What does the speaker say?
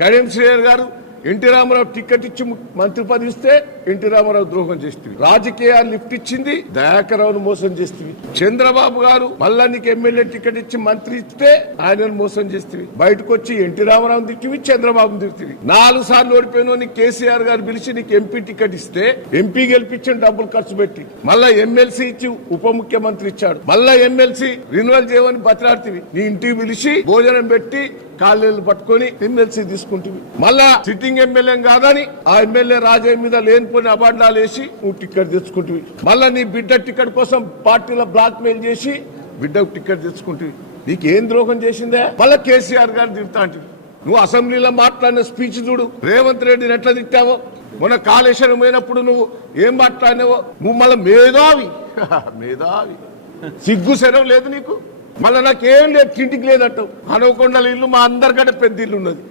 కడియం శ్రీహరి గారు NT Ramarao ticket ఇచ్చి మంత్రి పదవి ఇస్తే ఎన్టీ రామారావు ద్రోహం చేస్తుంది. రాజకీయాలు లిఫ్ట్ ఇచ్చింది దయాకరావును మోసం చేస్తుంది. చంద్రబాబు గారు మళ్ళా నీకు ఎమ్మెల్యే టికెట్ ఇచ్చి మంత్రి ఇస్తే ఆయనను మోసం చేస్తుంది. బయటకు వచ్చి ఎన్టీ రామారావు తిట్టివి, చంద్రబాబు తిట్టివి. 4 సార్లు ఓడిపోయిన నీకు కేసీఆర్ గారు పిలిచి నీకు ఎంపీ టికెట్ ఇస్తే ఎంపీ గెలిపించిన డబ్బులు ఖర్చు పెట్టి మళ్ళా ఎమ్మెల్సీ ఇచ్చి ఉప ముఖ్యమంత్రి ఇచ్చాడు. మళ్ళా ఎమ్మెల్సీ రిన్యువల్ చేయమని బతిలాడుతుంది. నీ ఇంటికి పిలిచి భోజనం పెట్టి కాళ్ళు పట్టుకొని ఎమ్మెల్సీ తీసుకుంటుంది. మళ్ళా సిట్టింగ్ ఎమ్మెల్యే కాదని ఆ ఎమ్మెల్యే రాజయ్య మీద లేనిపోయిన అబాండాలు వేసి నువ్వు టికెట్ తెచ్చుకుంటుంది. మళ్ళా నీ బిడ్డ టికెట్ కోసం పార్టీలో బ్లాక్ మెయిల్ చేసి బిడ్డకు టికెట్ తెచ్చుకుంటుంది. నీకేం ద్రోహం చేసిందే? మళ్ళా కేసీఆర్ గారు తిడతా అంటుంది. నువ్వు అసెంబ్లీలో మాట్లాడిన స్పీచ్ చూడు, రేవంత్ రెడ్డిని ఎట్లా తిట్టావో. మొన్న కాళేశ్వరం పోయినప్పుడు నువ్వు ఏం మాట్లాడినావో. నువ్వు మళ్ళీ మేధావి మేధావి సిగ్గు సెరవు లేదు నీకు. మళ్ళీ నాకేం లేదు, తిండికి లేదట్టు. అనుకొండల ఇల్లు మా అందరికంటే పెద్ద ఇల్లు ఉన్నది.